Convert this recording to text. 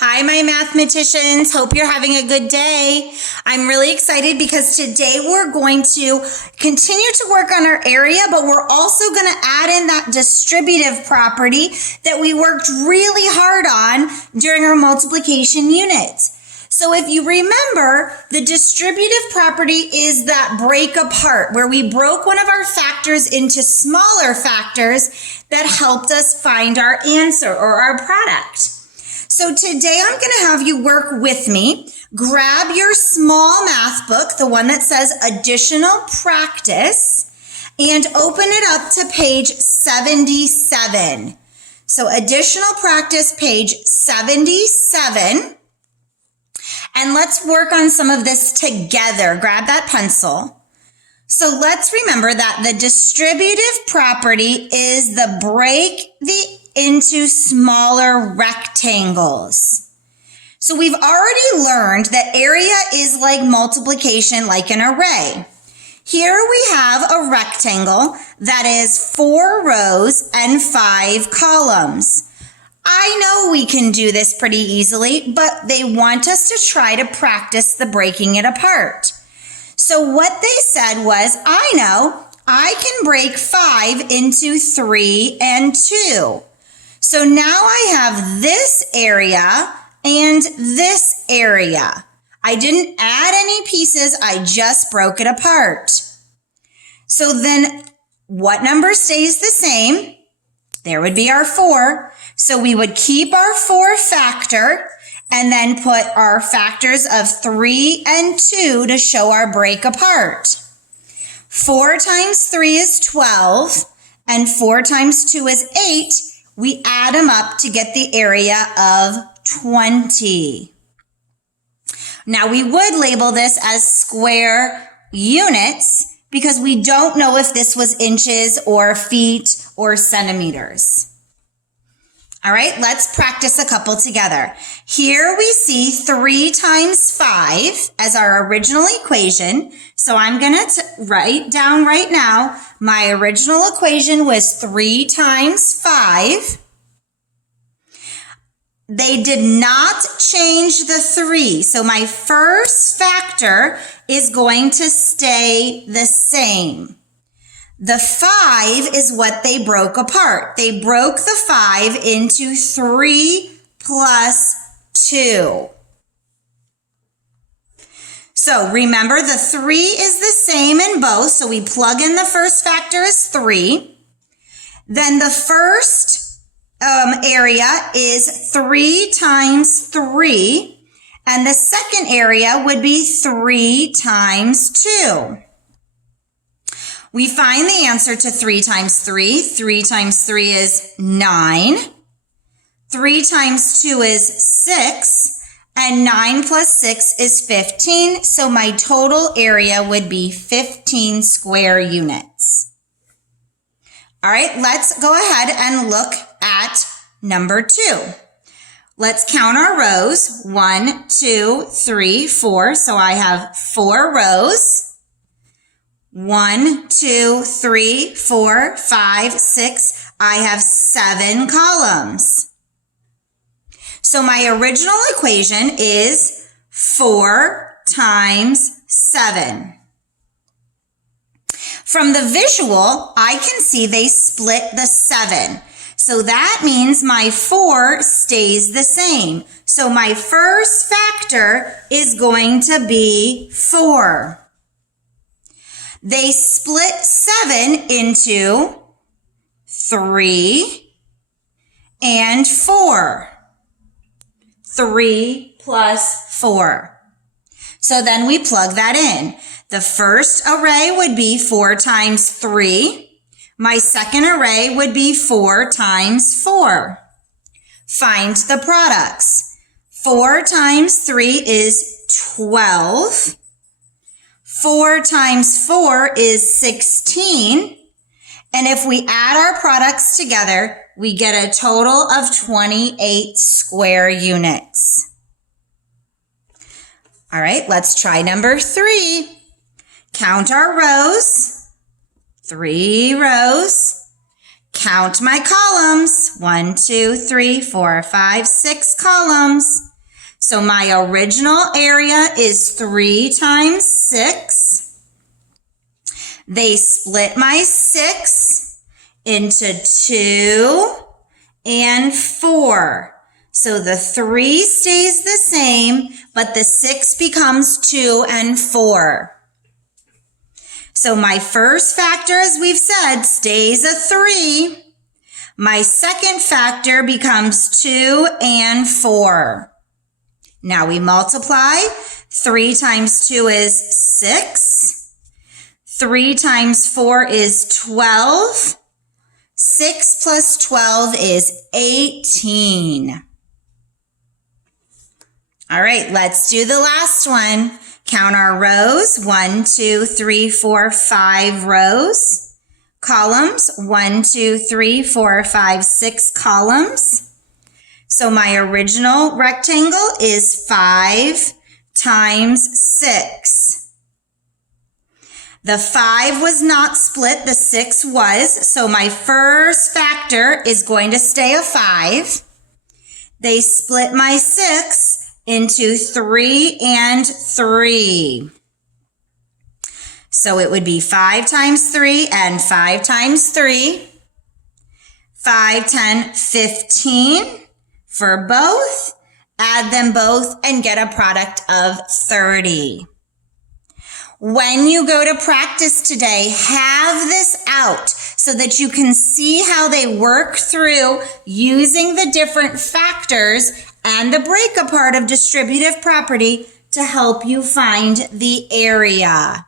Hi, my mathematicians. Hope you're having a good day. I'm really excited because today we're going to continue to work on our area, but we're also going to add in that distributive property that we worked really hard on during our multiplication unit. So if you remember, the distributive property is that break apart, where we broke one of our factors into smaller factors that helped us find our answer or our product. So today I'm going to have you work with me. Grab your small math book, the one that says additional practice, and open it up to page 77. So additional practice, page 77. And let's work on some of this together. Grab that pencil. So let's remember that the distributive property is the break into smaller rectangles. So we've already learned that area is like multiplication, like an array. Here we have a rectangle that is 4 rows and 5 columns. I know we can do this pretty easily, but they want us to try to practice the breaking it apart. So what they said was, I know I can break 5 into 3 and 2. So now I have this area and this area. I didn't add any pieces, I just broke it apart. So then what number stays the same? There would be our 4. So we would keep our 4 factor and then put our factors of 3 and 2 to show our break apart. 4 times 3 is 12 and 4 times 2 is 8. We add them up to get the area of 20. Now we would label this as square units because we don't know if this was inches or feet or centimeters. All right, let's practice a couple together. Here we see 3 times 5 as our original equation. So I'm going to write down right now, my original equation was 3 times 5. They did not change the 3. So my first factor is going to stay the same. The 5 is what they broke apart. They broke the 5 into 3 plus 2. So remember, the 3 is the same in both. So we plug in the first factor as 3. Then the first area is 3 times 3. And the second area would be 3 times 2. We find the answer to 3 times 3. 3 times 3 is 9. 3 times 2 is 6. And 9 plus 6 is 15. So my total area would be 15 square units. All right, let's go ahead and look at number 2. Let's count our rows. 1, 2, 3, 4. So I have 4 rows. 1, 2, 3, 4, 5, 6. I have 7 columns. So my original equation is 4 times 7. From the visual, I can see they split the 7. So that means my 4 stays the same. So my first factor is going to be 4. They split 7 into 3 and 4. 3 plus 4. So then we plug that in. The first array would be 4 times 3. My second array would be 4 times 4. Find the products. 4 times 3 is 12. 4 times 4 is 16. And if we add our products together, we get a total of 28 square units. All right, let's try number 3. Count our rows. 3 rows. Count my columns. 1, 2, 3, 4, 5, 6 columns. So my original area is 3 times 6. They split my 6 into 2 and 4. So the 3 stays the same, but the 6 becomes 2 and 4. So my first factor, as we've said, stays a 3. My second factor becomes 2 and 4. Now we multiply. 3 times 2 is 6. 3 times 4 is 12. 6 plus 12 is 18. All right, let's do the last one. Count our rows. 1, 2, 3, 4, 5 rows. Columns. 1, 2, 3, 4, 5, 6 columns. So my original rectangle is 5 times 6. The 5 was not split, the 6 was. So my first factor is going to stay a 5. They split my 6 into 3 and 3. So it would be 5 times 3 and 5 times 3. 5, 10, 15 for both. Add them both and get a product of 30. When you go to practice today, have this out so that you can see how they work through using the different factors and the break apart of distributive property to help you find the area.